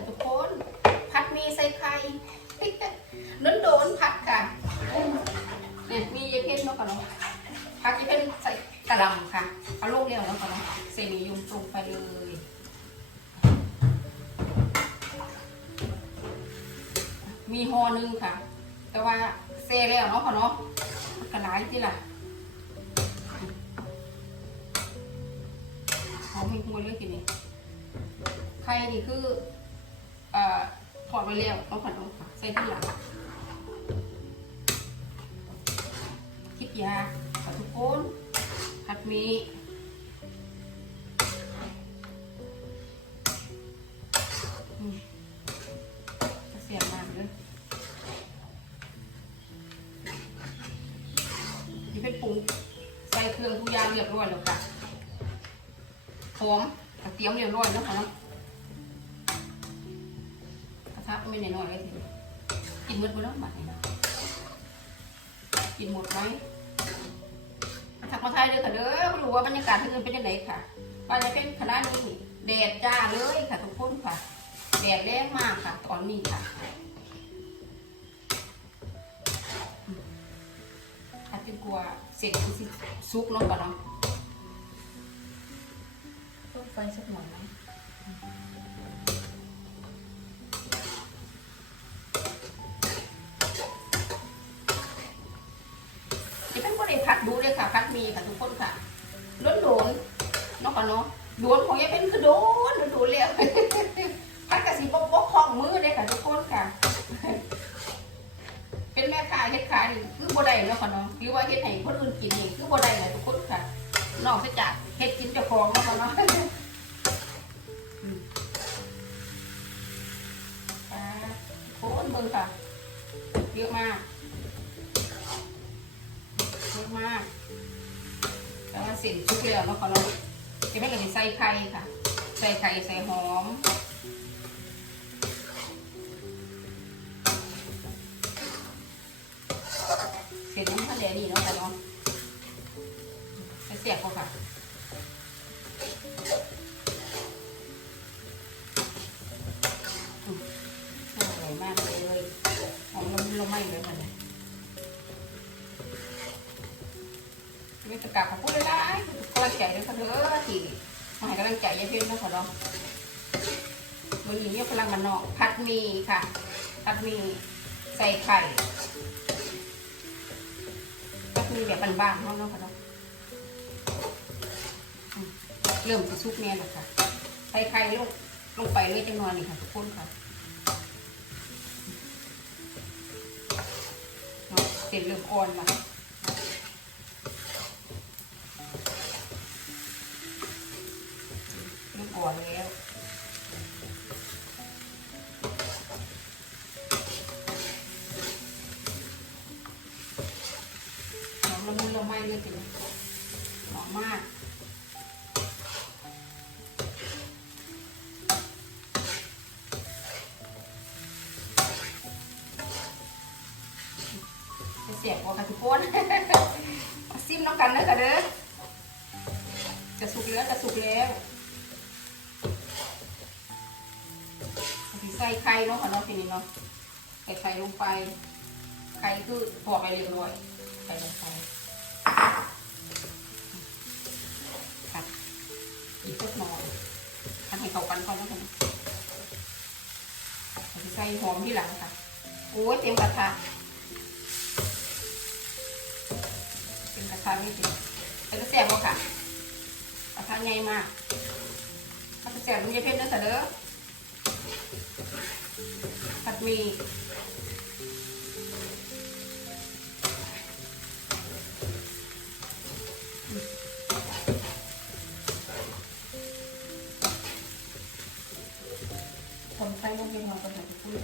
ค่ะทุกคนพัดหมีใส่ไข่น้นโดนๆพัดค่ะเนี่ยมียายเพนเนาะค่ะเนาะพัดยายเพนใส่กระหลำค่ะ เอาลูกเดียวแล้วค่ะเนาะเซนียุงตรงไปเลยมีห่อหนึงค่ะ แต่ว่าเซแล้วเนาะค่ะเนาะมันกระไรที่ล่ะหอมมีคุยเรื่องกินนี่ไข่นี่คือเอ่อถอดไปแล้วต้องผัดลงค่ะใส่ที่หลังคิดยาขอทุกคนผัดมีเสียบมากเลยนี่เป็นปรุงใส่เครื่องทุกอย่างเรียบร้อยแล้วค่ะหอมกระเทียมเรียบร้อยแล้วค่ะ เนาะกระทะไม่นน้อยๆเลยทีกินหมดไปแล้วหมัดนี่นะกินหมดไหมทักมาไทยเด้อค่ะเด้อรู้ว่าบรรยากาศที่อื่นเป็นยังไงค่ะว่าจะเป็นคณะนี้แดดจ้าเลยค่ะทุกคนค่ะแดดแรงมากค่ะ ตอนนี้ค่ะอาเป็นกลัวเสร็จคือสิซุกเนาะก่อนเนาะต้มไฟสักหน่อยไหมนี่เป็นคน ขัดดูเลยค่ะผัดมีค่ะทุกคนค่ะล้นโดนๆเนาะค่ะเนาะโดนของยายเป็นคือโดนโดนแล้วผัดกระสีบกบกของมือเลยค่ะทุกคนค่ะ เป็นแม่ค้าเฮ็ดขายคือบ่ได้เนาะค่ะเนาะหรือว่าเฮ็ดให้คนอื่นกินนี่คือบ่ได้เลยทุกคนค่ะนอกจากเฮ็ดกินเจ้าของเนาะค่ะเนาะอืมปลาโคนเบิ่งค่ะเยอะมาก มากแล้วก็เส้นชุกแล้วเราขอเราจะไม่กันใส่ไข่ค่ะ ใส่ไข่ใส่หอมเสร็จน้ำทะเลนี่เนาะค่ะเนาะให้เสียบเขาค่ะ มีตะกาบขอบคุณเลยกำลังใจด้วยค่ะเด้อที่มาให้กำลังใจยายเพ็ญนะคะเนาะวันนี้เนี่ยพลังมันเนาะผัดหมีค่ะ ผัดหมีใส่ไข่ผัดหมีแบบบานๆเนาะเนาะค่ะเนาะอืมเริ่มจะซุกเนี่ยแหละคะใส่ไข่ลงลงไปเลยจังหน่อยนี่ค่ะทุกคนค่ะเนาะเสร็จเริ่มอ่อนมา ใส่ไข่เนาะค่ะเนาะทีนี้เนาะใส่ไข่ลงไป ไข่คือพอกไปเรียบร้อยใส่ลงไปผัดอีกสักหน่อยผัดให้เข้ากันก่อนแล้วกันใส่หอมที่หลังค่ะ โอ้ยเต็มกระทะเป็นกระทะนี่สิเป็นกระแสบบ่ค่ะกระทะใหญ่มากกระแสบมันจะเผ็ดเด้อค่ะเด้อ ผัดหมีคนไข้ลงเย็นหอมกันหน่อยพูด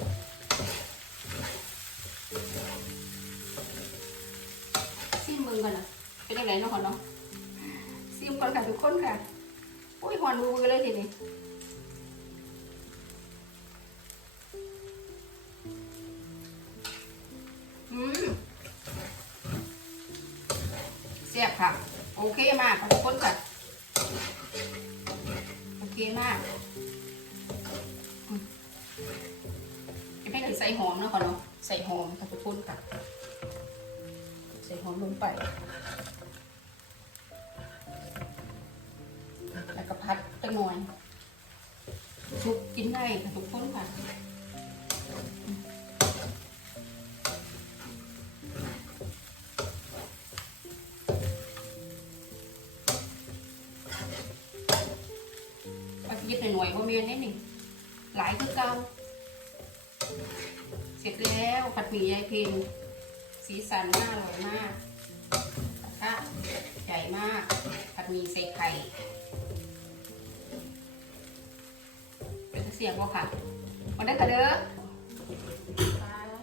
หอมลงไป แล้วก็พัดจังหน่อยซุปกินได้ค่ะทุกคนค่ะปลาคิดหน่อยๆว่าเมียนนิดหนึ่งหลายคือเก่าเสร็จแล้วผัดหมี่ยายเพิม สีสันน่าอร่อยมากกระใหญ่มากผัดหมี่ใส่ไข่เป็นเสียงบ่ค่ะมาได้ค่ะเด้อ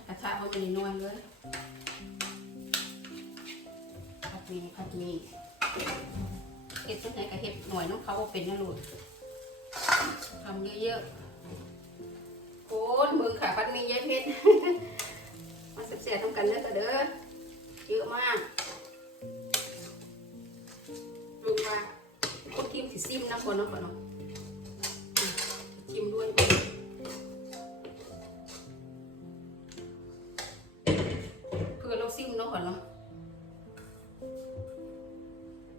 กระทะมันเป็นนวลเลยผัดหมี่ผัดหมี่เห็ดตัวไหนก็เห็ดหน่วยน้องเขาเป็นนะลูกทำเยอะๆโคนมือขาพัดมีเยอะเพชร มาเสียบทำกันเด้อค่ะเด้อเยอะมากลูกว่าคนกิมสิซิมน้ำก่อนเนาะก่อนเนาะอืมชิมด้วยเพื่อเราซิมเนาะก่อนเนาะ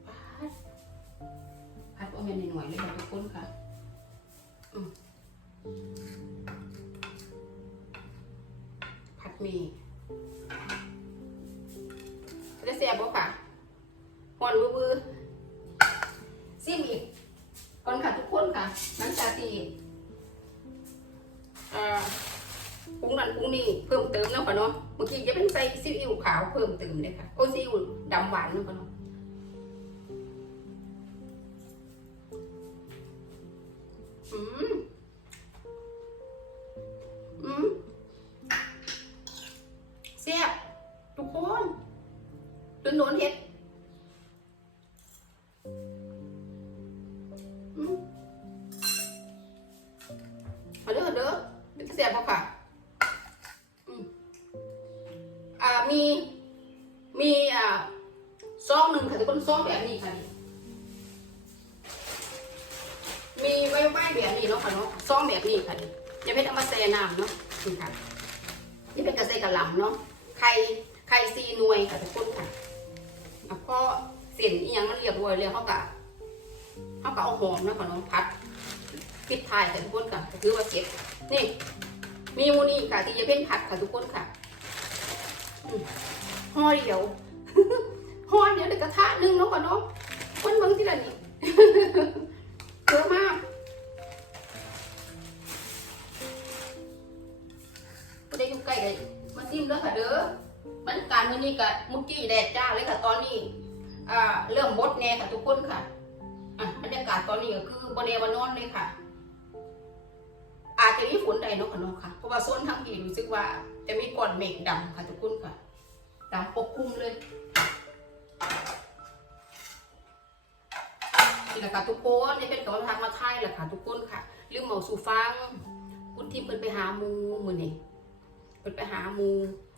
พัดพัดว่ามันหน่อยเลยค่ะทุกคนค่ะผัดมี หอนบือบือซิมอีกก่อนค่ะทุกคนค่ะหลังจากที่ปรุงนั่นปรุงนี่เพิ่มเติมเนาะค่ะเนาะเมื่อกี้จะเป็นใส่ซีอิ๊วขาวเพิ่มเติมเลยค่ะโอ้ซีอิ๊วดำหวานเนาะค่ะเนาะอืมอืมแซ่บทุกคนโดนโดนเฮ็ด แบบนี้เนาะค่ะเนาะซองแบบนี้ค่ะนี่อย่าเป็นเอามาใส่น้ำเนาะนี่ค่ะ นี่เป็นกระใส่กระหล่ำเนาะไข่ไข่ซีนวยค่ะทุกคนค่ะแล้วก็เส้นอีหยังมันเรียบร้อยแล้วเขากะเขากะเอาหอมนะค่ะเน้องพัดปิดท้ายค่ะทุกคนค่ะคือว่าเสร็จนี่มีมูนี่ค่ะ ที่จะเป็นผัดค่ะทุกคนค่ะห่อเดียวห่อเดียวในกระทะหนึงเนาะค่ะเนาะคนเบิ่งที่ละนี่เยอะมาก ได้อยู่ใกล้กันมาซิมแล้วค่ะเด้อบรรยากาศมื้อนี้ก็มุกี้แดดจ้าเลยค่ะตอนนี้อ่าเริ่มบดแน่ค่ะทุกคนค่ะอะบรรยากาศตอนนี้ก็คือบนเนวันนอนเลยค่ะ อาจจะมีฝนใดเนาะค่ะเน้องค่ะ เพราะว่าโซนทางนี้รู้สึกว่า จะมีก้อนเมฆดำค่ะทุกคนค่ะดำปกคลุมเลยนี่แหละค่ะทุกคนนี่เป็นกำลังทางมาไทยแหละค่ะทุกคนค่ะลืมเมาสู่ฟัง คุณทิมเพิ่นไปหาหมูมือนี้ เป็นไปหาหมู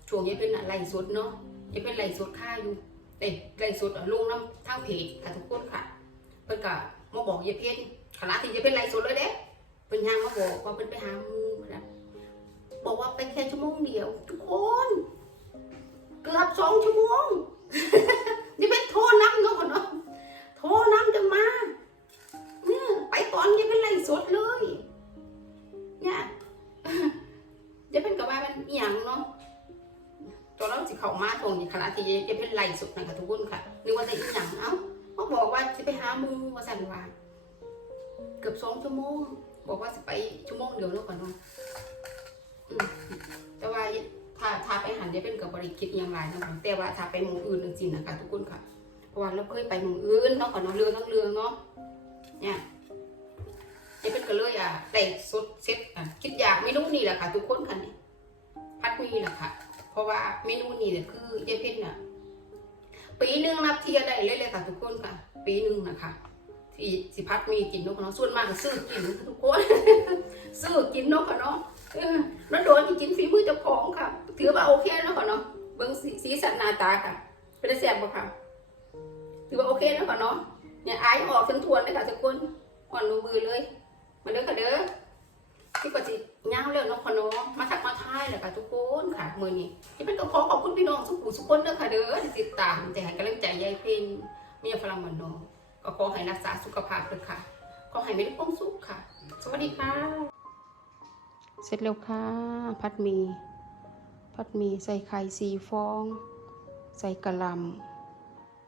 ช่วงนี้เป็นอะไรสดเนาะยังเป็นไรสดค่าอยู่เอ้ยไรสดลงน้ำทางเพจค่ะทุกคนค่ะเพิ่นก็มาบอกยายเพชรขณะที่จะเป็นไรสดเลยเด้เพิ่นยังมาบอกว่าเพิ่นไปหาหมูนะบอกว่าไปแค่ชั่วโมงเดียว ทุกคน ไปหาหมูว่าสั่นว่าเกือบสองชั่วโมง บอกว่าจะไปชั่วโมงเดียวแล้วก่อนเนาะแต่ว่าถ้าถ้าไปหันจะเป็นกับบริคิดอหยังไรนะคะแต่ว่าถ้าไปมู่อื่นจริงๆนะคะทุกคนค่ะเพราะว่าเราเคยไปมู่อื่นเนาะก่อนเนาะเรือทั้งเรือเนาะเนี่ยจะเป็นก็เลยอะแต่สดเซ็ตอะคิดอยากเมนูนี้แหละค่ะ ทุกคนค่ะเนี่ยพัดมีแหละค่ะ เพราะว่าเมนูนี้เนี่ยคือยายเพ็ญน่ะปีหนึ่งนับเทียได้เลยเลยค่ะทุกคนค่ะ ปีหนึ่งนะคะที่สิพัดมีกินนาะค่ะเนาะส่วนมากก็ซื้อกินทุกคนซื้อกินนาะค่ะเนาะเออแล้วโดนจริงๆฝีมือเจ้าของค่ะ ถือว่าโอเคเนาะค่ะเนาะเบิ้งสีสันหน้าตาค่ะเป็นแซ่บบ่ค่ะ ถือว่าโอเคเนาะค่ะเนาะเนี่ยอายออกทั้งทวนเลยค่ะทุกคนอ่อนมือเลย มาเด้อค่ะเด้อที่ปฏิย่างเรื่องน้องพน้อมาทักมาทายเลยค่ะทุกคนค่ะมือนี้ที่เป็นตัวขอขอบคุณพี่น้องสุขุสุขคนเด้อค่ะเด้อที่ติดตามแต่ให้กำลังใจยายเพิน มียฝรั่งมันน้องก็ขอให้รักษาสุขภาพด้วยค่ะ ขอให้ไม่ได้ป้องสุขค่ะ สวัสดีค่ะ เสร็จแล้วค่ะ พัดมี พัดมีใส่ไข่สีฟอง ใส่กะล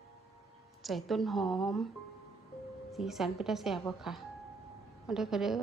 ำใส่ต้นหอม สีสันเป็นตะแสบวะค่ะมาเด้อค่ะเด้อ